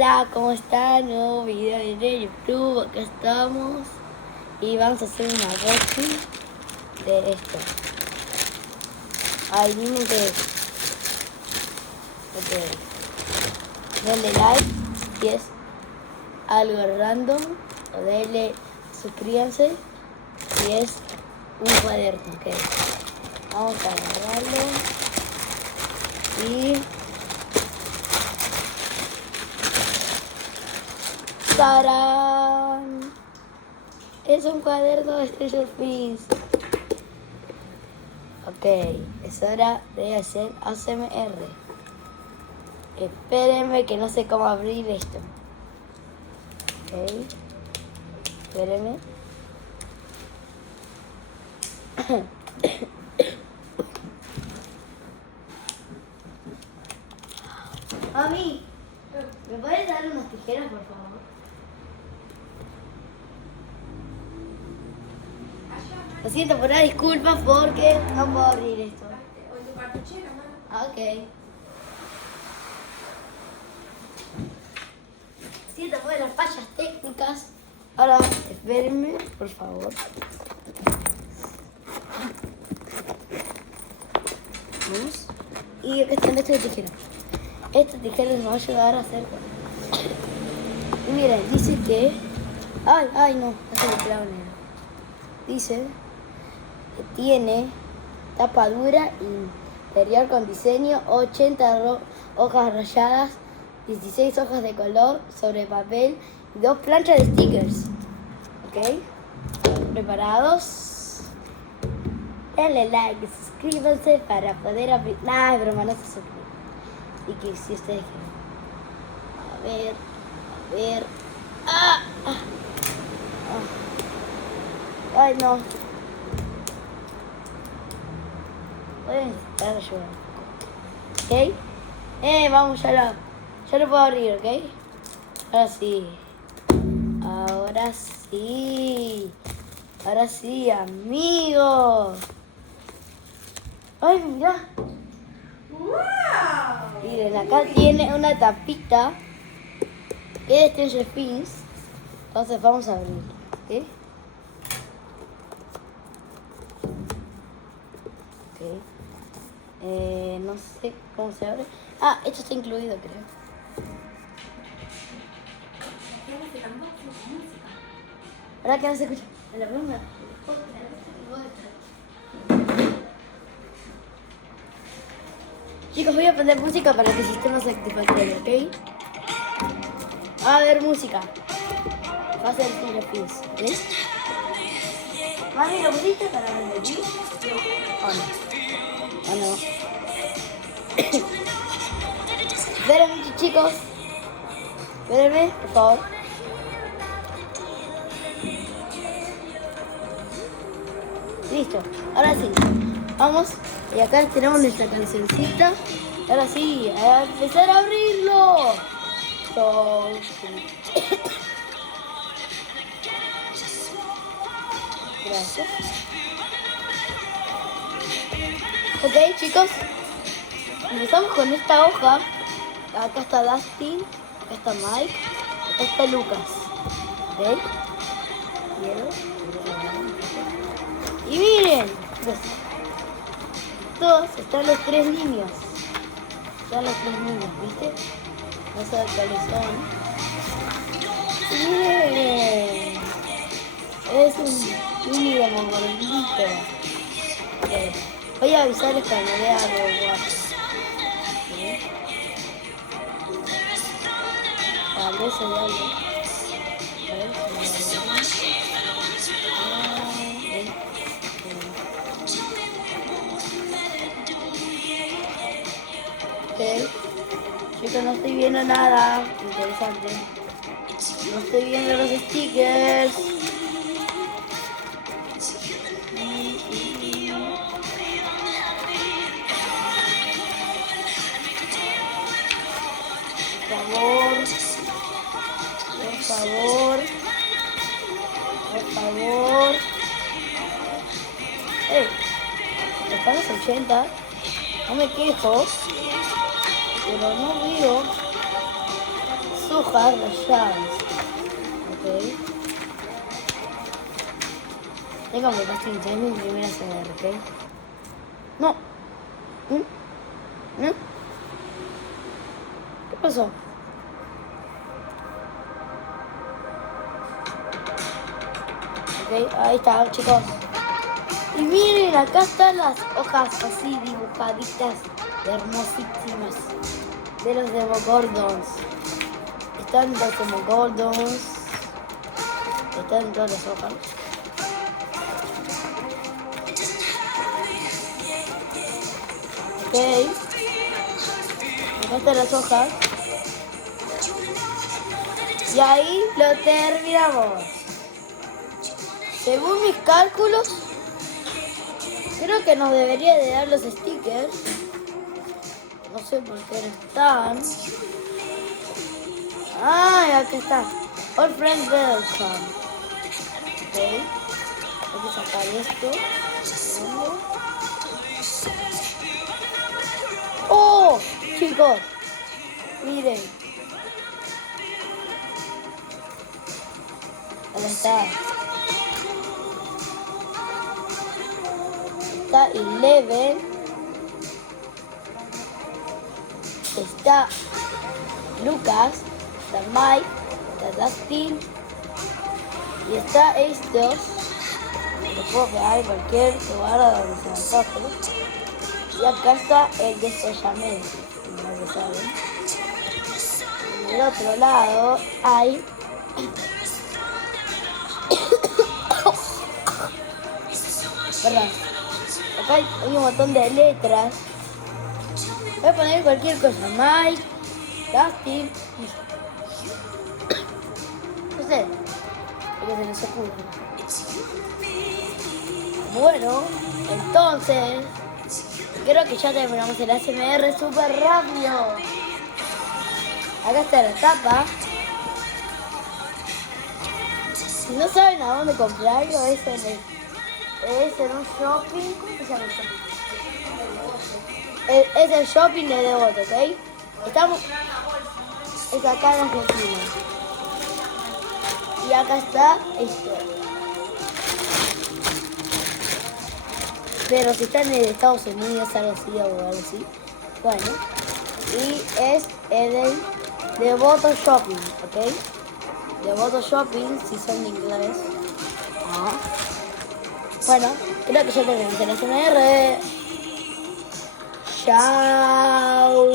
Hola, ¿cómo están? Nuevo video de YouTube, acá estamos y vamos a hacer un unboxing de esto. Adivinen qué es. Ok. Denle like si es algo random o denle suscríbanse si es un cuaderno. Ok. Vamos a agarrarlo y ¡tarán! Es un cuaderno de Stranger Things. Ok, es hora de hacer ASMR. Espérenme que no sé cómo abrir esto. Ok, espérenme. Mami, ¿me puedes dar unas tijeras, por favor? Lo siento por la disculpa porque no puedo abrir esto. Ok. Siento por las fallas técnicas. Ahora, espérenme, por favor. Vamos. Y acá están estas tijeras. Estas tijeras nos va a ayudar a hacer. Y miren, dice que... Ay, no, no se le clavo negro. Dice que tiene tapa dura interior con diseño, 80 hojas rayadas, 16 hojas de color sobre papel y 2 planchas de stickers. ¿Ok? ¿Preparados? Denle like, suscríbanse para poder abrir... Nah, broma, no se suscriben. Y que si ustedes quieren. A ver. Ay, no. Voy a necesitar ayuda. ¿Ok? Vamos, ya lo puedo abrir, ¿ok? Ahora sí. Ahora sí. Ahora sí, amigos. Ay, mirá. ¡Wow! Miren, acá tiene una tapita que es de Stranger Things. Entonces vamos a abrir, ¿ok? Ok. No sé cómo se abre. Esto está incluido, creo. Ahora que no se escucha. En la broma. Chicos, voy a poner música para que el sistema se satisfactorio, ¿ok? Va a haber música. Va a ser Stranger Things, ¿ok? Mami, ¿lo pusiste para ver aquí? ¿O no? Espérenme, chicos. Espérenme, por favor. Listo. Ahora sí. Vamos. Y acá tenemos nuestra cancioncita. Ahora sí, a empezar a abrirlo. Gracias. Ok, chicos. Empezamos con esta hoja. Acá está Dustin, acá está Mike, acá está Lucas. ¿Ok? Y miren, pues, todos están los 3 niños. Están los 3 niños, ¿viste? No sé cuáles son. Y miren, es un mini de mongolito. Okay. Voy a avisarles para que vean algo guapo. A ver si hay algo. A ver si hay algo. Ok. Chicos, no estoy viendo nada interesante. No estoy viendo los stickers. Por favor. Por favor. Están los 80. No me quejo. Pero no veo hojas rayadas. Ok. Tengo que paciencia, es mi primera CR, ¿ok? No. ¿Mm? ¿Qué pasó? Ok, ahí está, chicos. Y miren, acá están las hojas así dibujaditas, hermosísimas, de los Demogorgons. Están los Demogorgons. Están en todas las hojas. Ok. Acá están las hojas. Y ahí lo terminamos. Según mis cálculos, creo que nos debería de dar los stickers. No sé por qué no están. Ah, acá está. All friends welcome. Ok. Hay que sacar esto. ¡Oh! Chicos, miren. Ahí está. Está Eleven. Está Lucas. Está Mike. Está Dustin. Y está estos. Lo puedo pegar en cualquier lugar a donde se me antoje. Y acá está el desollamiento. No lo saben. En el otro lado hay perdón. Acá hay un montón de letras. Voy a poner cualquier cosa. Mike, Dustin. No sé. Lo que se les ocurre. Bueno, entonces creo que ya terminamos el ASMR súper rápido. Acá está la tapa. Si no saben a dónde comprarlo, es en un shopping. ¿Cómo se llama el shopping? Es el shopping de Devoto, ¿ok? Es acá en Argentina. Y acá está esto. Pero si están en Estados Unidos, algo así o algo así. Bueno. Y es el Devoto Shopping, ¿ok? Devoto Shopping, si son de inglés. Ah. Bueno, creo que ya terminamos el ASMR. Chao.